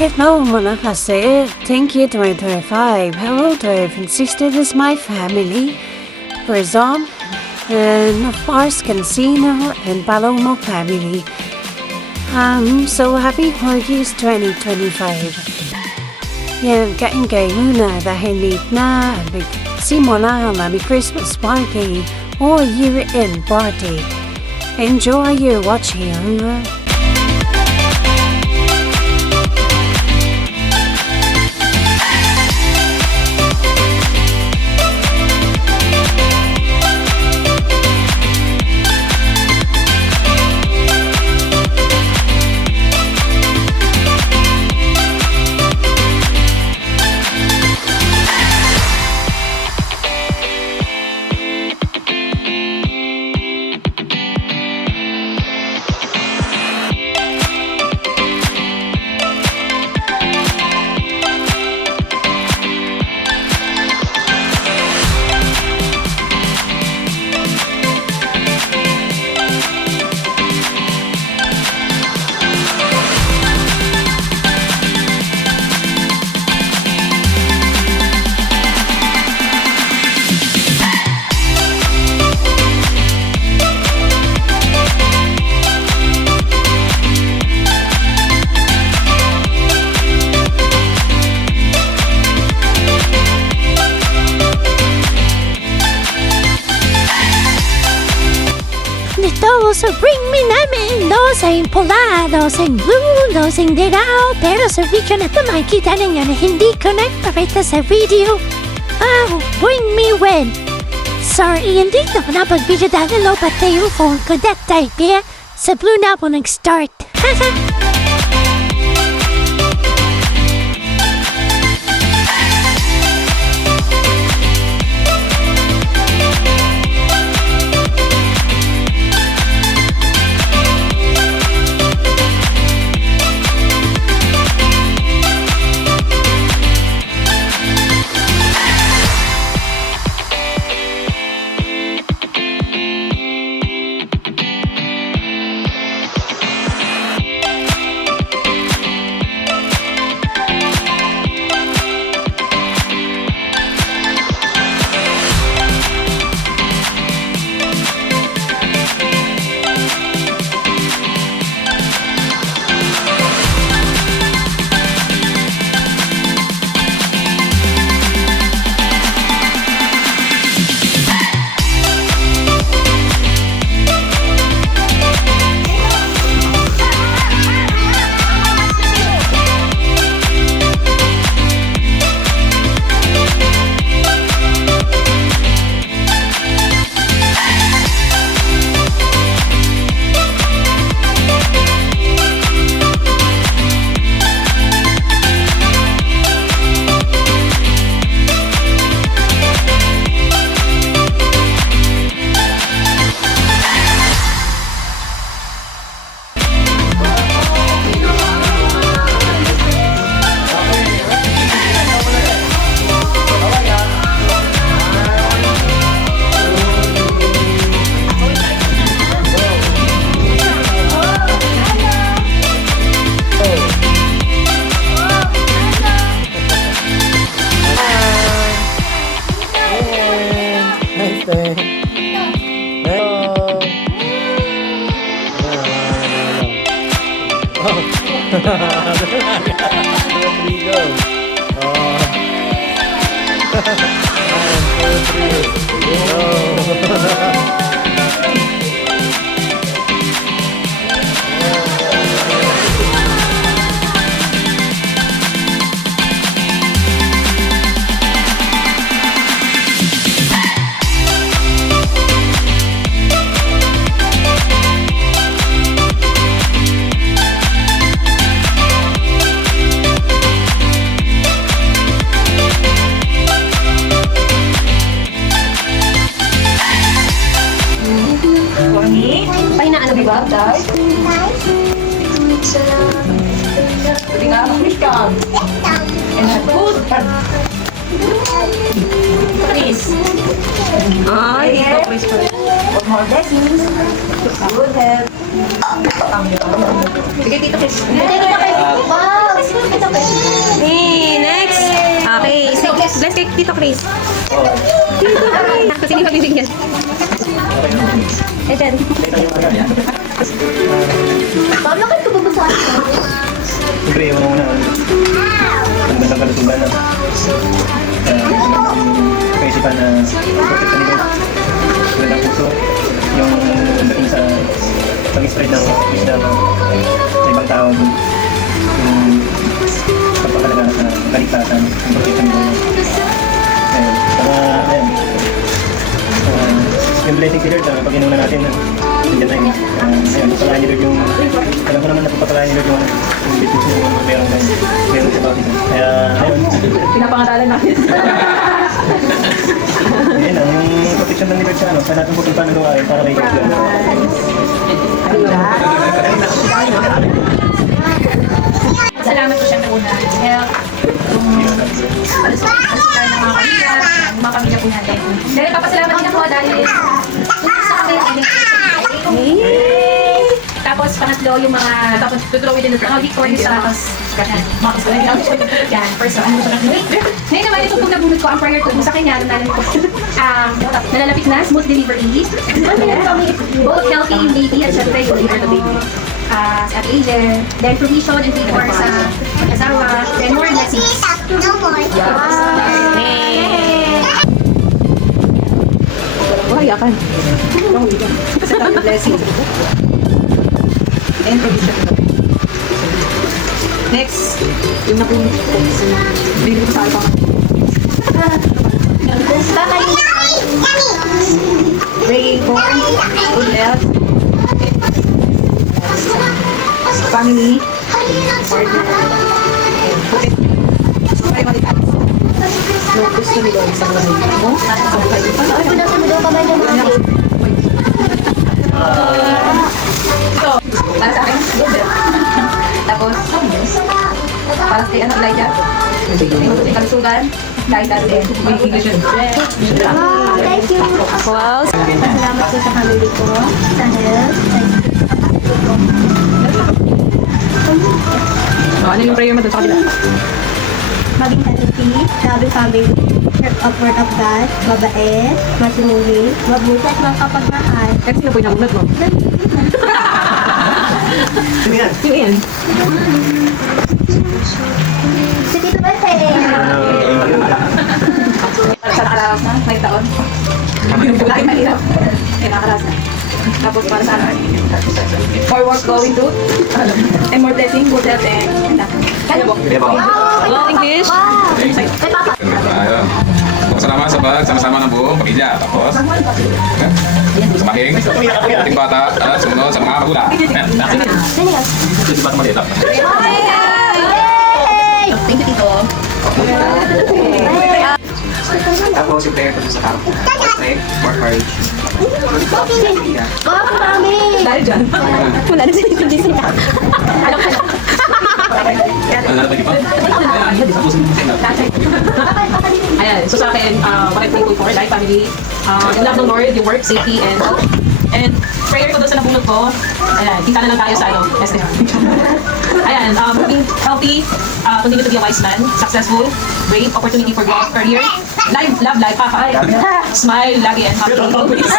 Hello mga kasi, thank you 2025. Hello to every sister, this is my family. Rizom, and of course Cancino and Palomo family. I'm so happy for this 2025. Yan, kain kayo muna dahil late na. Simula ang aming Christmas party or year-end party. Enjoy your watching. So bring me namin dos en pula, dos en blue, dos en dilaw. Pero sa video na ito makikita ninyo na hindi connect pakita sa video. Bring me when. Sorry, hindi na ako napag-video dahil lobat na yung phone ko that time. Kaya sa blue na ako nag-start. Ay, what more blessings? Good health. Sige, Tito Chris. Wow! Ito Tito Chris. Oo. Tito Chris. Kasi hindi pagbibigyan. Eh, then. Pablo, kayo ko babasahin ko. Siyempre, yung muna. Ang magandang kalusugan na. Kaisipan na protekta nila. Magandang puso. Yung dating sa pag-spread ng wisdom sa ibang tao. Yung pagpapalaga sa kaligtasan. Yung protekta nila. Ayun. Ayun. Yung blessing si Lord, pag inuna natin, nandiyan tayo. Ayun, papalayan ni Lord yung, alam ko naman na papalayan ni Lord yung business yung meron sa bawat isa. Kaya, ayun. Pinapangaralan natin. Ayun lang, yung protection ng ni Lord sa ano, sa lahat ng pupunta ng lugar para kay Lord. Salamat po siya na una. Health, yung kalusugan ng mga pamilya po natin. Dahil papasalamat din ako dahil tulong sa kami ang tapos pangatlo yung mga tapos tutulungan din ng mga victorious tapos yan, first one. Ngayon naman ito pong nabunod ko ang prayer ko sa kanya nalalapit na smooth delivery, both healthy yung baby at syempre yung liver ng baby. At Asian, then provision and favor sa mag-asawa, then more blessings. No more. Wala yakan. Kasi dami blessing. And provision. Next, yung napunod ko. Bili ko sa alpa. Praying for good health. Family. No, gusto nila sa buhay mo. Sa buhay mo. Ito, para sa akin, tapos, para kay anak Elijah, kalusugan, Elijah din. English yun. Thank you. Wow. Salamat po sa family ko. Sa health. Ano yung prayer mo doon sa kanila? Maging healthy, loving family, of word of God, mabait, masunurin, mabuti at makapagmahal. Kasi sino po yung namunod mo? Sino yan? Sino yan? Si Tito Bete. Sa nakaraos na, 5 taon. Lagi mahirap. Kaya nakaraos na. Tapos para sa akin, more work going to, and more blessing, good health, and Hello, English? Ayun. Salamat sa sama-sama ng buong pamilya. Tapos, sa mahing, ating bata, at sumunod sa mga magulang. Ito si bata maliit. Thank you, Tito. Tapos yung prayer ko sa tao. Strength, more courage. Oh, marami. Dahil dyan. Wala na sila hindi sila. Alam ka. Ano na pa? Ayan, so sa akin, what I'm thankful for, life, family, yung love ng Lord, yung work, safety, and health. And prayer ko doon sa nabunod ko, ayan, kita na lang tayo sa SDR. Ayan, being healthy, continue to be a wise man, successful, great opportunity for growth, career, love life, happy, smile, lagi, and happy always.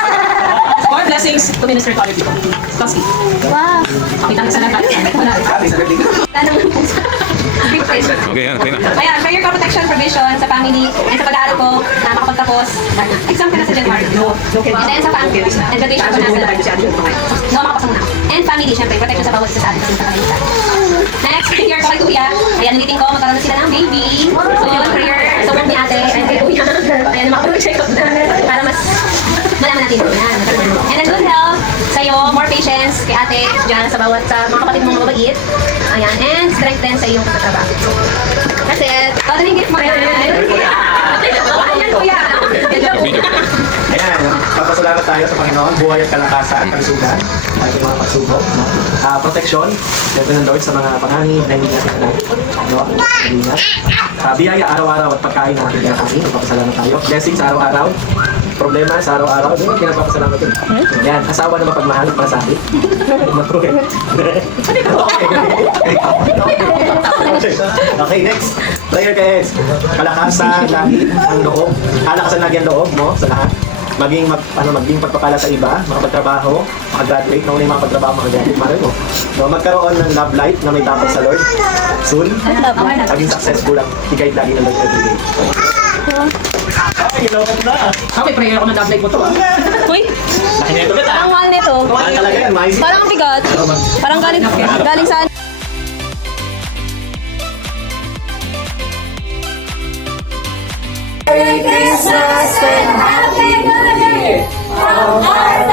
More blessings to minister to other people. Toski. Wow. Makita na sa lahat. Wala. Big praise. Okay, yan. Okay na. Ayan, prayer for protection, provision sa family, and sa pag-aaral ko na makapagtapos. Exam ka na sa January. And then sa family, and graduation ko na sa no, makapasa muna. And family, syempre, protection sa bawat isa sa atin sa pamilya. Next, prayer ko kay Kuya. Ayan, niliting ko, magkaroon na sila ng baby. So, yun, prayer sa work ni ate, and kay Kuya. Ayan, makapag-check up na para mas malaman natin yun. Yan. And then good health sa'yo, more patience kay ate dyan sa bawat sa mga kapatid mong mababait. Ayan, and strength din sa iyong pagtatrabaho. That's it. Totally gift mo yan. Ayan, Kuya. Video. Ayan, papasalamat tayo sa Panginoon, buhay at kalakasan, kalusugan, ating mga pagsubok, no? Protection, siyempre ng Lord sa mga panganib na hindi natin alam. No? Ingat. Biyaya araw-araw at pagkain na ating kinakain. Magpapasalamat tayo. Blessings araw-araw. Problema sa araw-araw. Doon ang pinagpapasalamat yun. Yan, asawa na mapagmahal para sa akin. Matuloy. Okay, next. Prayer kay Eds. Kalakasan lagi ang loob. Kalakasan lagi ang loob mo sa lahat. Maging pagpapala sa iba, makapagtrabaho, makagraduate, na una yung makapagtrabaho, makagraduate, malay mo. So, magkaroon ng love life na may dapat sa Lord. Soon, maging successful at i-guide lagi ng Lord everyday. Ay, ilawag na. Okay, prayer ako ng love life mo to. Uy, Nakineto ka. ang mahal nito. Mahal talaga yan, maisip. Parang bigat. Parang galing sa Merry Christmas and Happy New Year from our